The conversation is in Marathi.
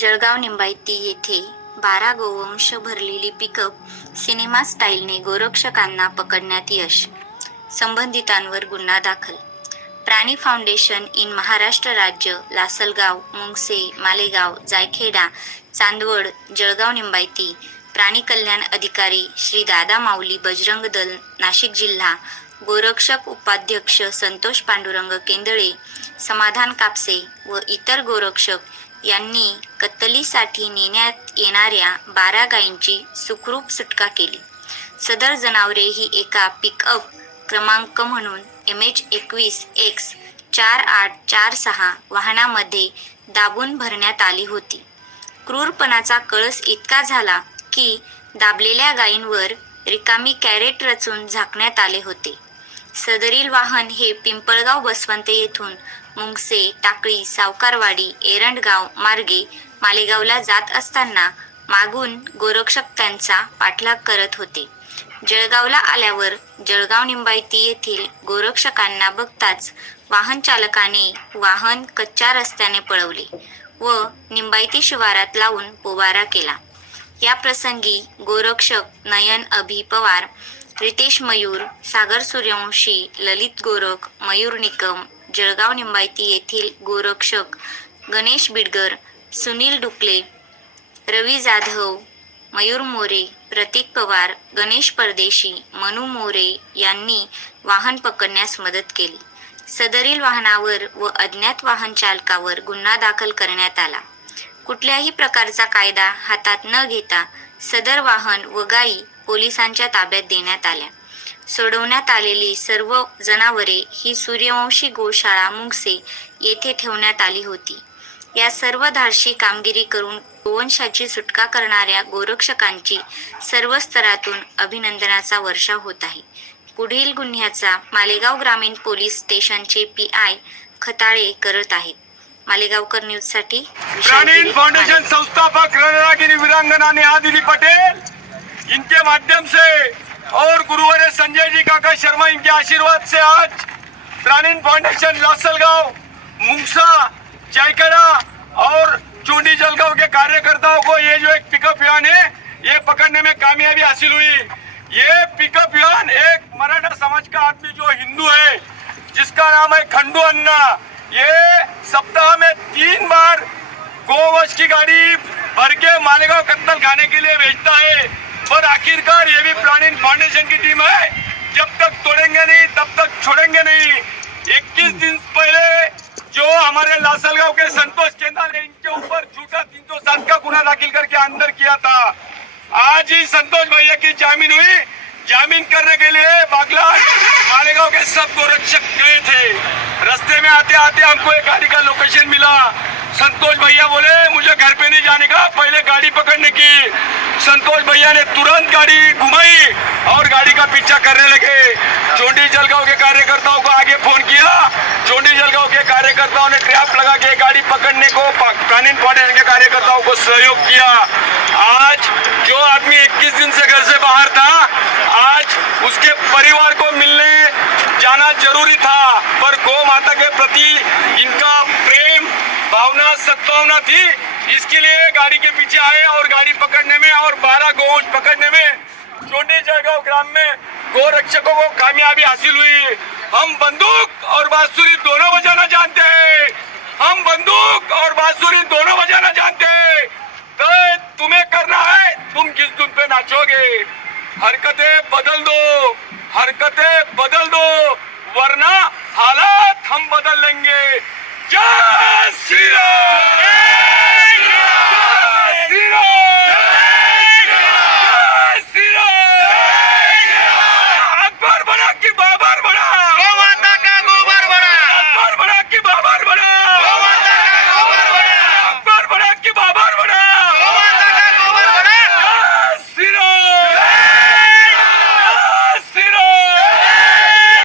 जळगाव निंबायती येथे बारा गोवंश भरलेली पिकअप सिनेमा स्टाईलने गोरक्षकांना पकडण्यात यश. संबंधितांवर गुन्हा दाखल. प्राणी फाउंडेशन इन महाराष्ट्र राज्य लासलगाव मुंगसे मालेगाव जायखेडा चांदवड जळगाव निंबायती प्राणी कल्याण अधिकारी श्री दादा माऊली बजरंग दल नाशिक जिल्हा गोरक्षक उपाध्यक्ष संतोष पांडुरंग केंदळे समाधान कापसे व इतर गोरक्षक यांनी कत्तलीसाठी नेण्यात येणाऱ्या बारा गायींची सुखरूप सुटका केली. सदर जनावरे ही एका पिकअप क्रमांक म्हणून एम एच एकवीस एक्स चार आठ चार सहा वाहनामध्ये दाबून भरण्यात आली होती. क्रूरपणाचा कळस इतका झाला की दाबलेल्या गायींवर रिकामी कॅरेट रचून झाकण्यात आले होते. सदरील वाहन हे पिंपळगाव बसवंत येथून मुंगसे टाकळी सावकारवाडी एरंडगाव मार्गे मालेगावला जात असताना मागून गोरक्षक त्यांचा पाठलाग करत होते. जळगावला आल्यावर जळगाव निंबायती येथील गोरक्षकांना बघताच वाहन चालकाने वाहन कच्च्या रस्त्याने पळवले व निंबायती शिवारात लावून पोबारा केला. या प्रसंगी गोरक्षक नयन अभि पवार रितेश मयूर सागर सूर्यवंशी ललित गोरख मयूर निकम जळगाव निंबायती येथील गोरक्षक गणेश बिडगर सुनील डुकले रवी जाधव मयूर मोरे प्रतीक पवार गणेश परदेशी मनु मोरे यांनी वाहन पकडण्यास मदत केली. सदरील वाहनावर व अज्ञात वाहन चालकावर गुन्हा दाखल करण्यात आला. कुठल्याही प्रकारचा कायदा हातात न घेता सदर वाहन व गायी पोलिसांच्या ताब्यात देण्यात आल्या. सोडवण्यात आलेली सर्व जनावरे ही सूर्यवंशी गोशाळा मुंगसे येथे ठेवण्यात आली होती. या सर्व धाडशी कामगिरी करून गोवंशाची सुटका करणाऱ्या गोरक्षकांची सर्व स्तरातून अभिनंदनाचा वर्षाव होत आहे. पुढील गुन्ह्याचा मालेगाव ग्रामीण पोलीस स्टेशनचे पी आय खताळे करत आहेत. मालेगावकर न्यूजसाठी प्राणीन फाउंडेशन संस्थापक रणरागिनी वीरांगना दीदी पटेल. इनके माध्यम से और गुरुवर संजय जी काका शर्मा, इनके आशीर्वाद से आज प्राणीन फाउंडेशन लासलगांव मुंगसा जायकड़ा और चूंडी जलगांव के कार्यकर्ताओं को ये जो एक पिकअप व्यान है, ये पकड़ने में कामयाबी हासिल हुई। ये पिकअप व्यान एक मराठा समाज का आदमी जो हिंदू है, जिसका नाम है खंडू अन्ना, ये सप्ताह में तीन बार गोवश की गाड़ी भर के मालेगांव कत्तल खाने के लिए भेजता है। पर आखिरकार ये भी प्राणीन फाउंडेशन की टीम है। जब तक तोड़ेंगे नहीं, तब तक छोड़ेंगे नहीं। 21 दिन पहले जो हमारे लासलगांव के संतोष केंद्र ने इनके ऊपर झूठा 307 का गुना दाखिल करके अंदर किया था। आज ही संतोष भैया की जामीन हुई। जामीन करने के लिए बागला, मालेगांव के सब गोरक्षक गए थे। रास्ते में आते आते हमको एक गाड़ी का लोकेशन मिला। संतोष भैया बोले, मुझे घर पे नहीं जाने का, पहले गाड़ी पकड़ने की भैया ने तुरंत गाड़ी घुमाई और गाड़ी का पीछा करने लगे। चोंडी जलगांव के कार्यकर्ताओं को आगे फ़ोन किया। चोंडी जलगांव के कार्यकर्ताओं ने ट्रैप लगा के गाड़ी पकड़ने को कानून फाउंडेशन के कार्यकर्ताओं को सहयोग किया। आज जो आदमी 21 दिन से घर से बाहर था, आज उसके परिवार को मिलने जाना ज़रूरी था। पर गौ माता के प्रति इनका भावना, सद्भावना थी। इसके लिए गाड़ी के पीछे आए और गाड़ी पकड़ने में और बारह गौ पकड़ने में छोटे जयगांव ग्राम में गोरक्षकों को कामयाबी हासिल हुई। हम बंदूक और बांसुरी दोनों बजाना जानते हैं। हम बंदूक और बांसुरी दोनों बजाना जानते हैं। तो तुम्हें करना है, तुम किस दुन पे नाचोगे। हरकतें बदल दो, हरकतें बदल दो, वरना हालात हम बदल लेंगे। जा